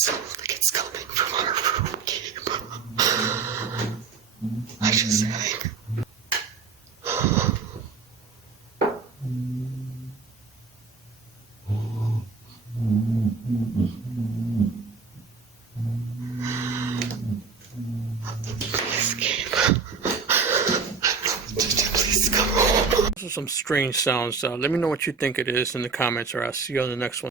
sounds like it's coming from our room, Gabe. I just sang. Please, Gabe. Please come home. Those are some strange sounds. Let me know what you think it is in the comments, or I'll see you on the next one.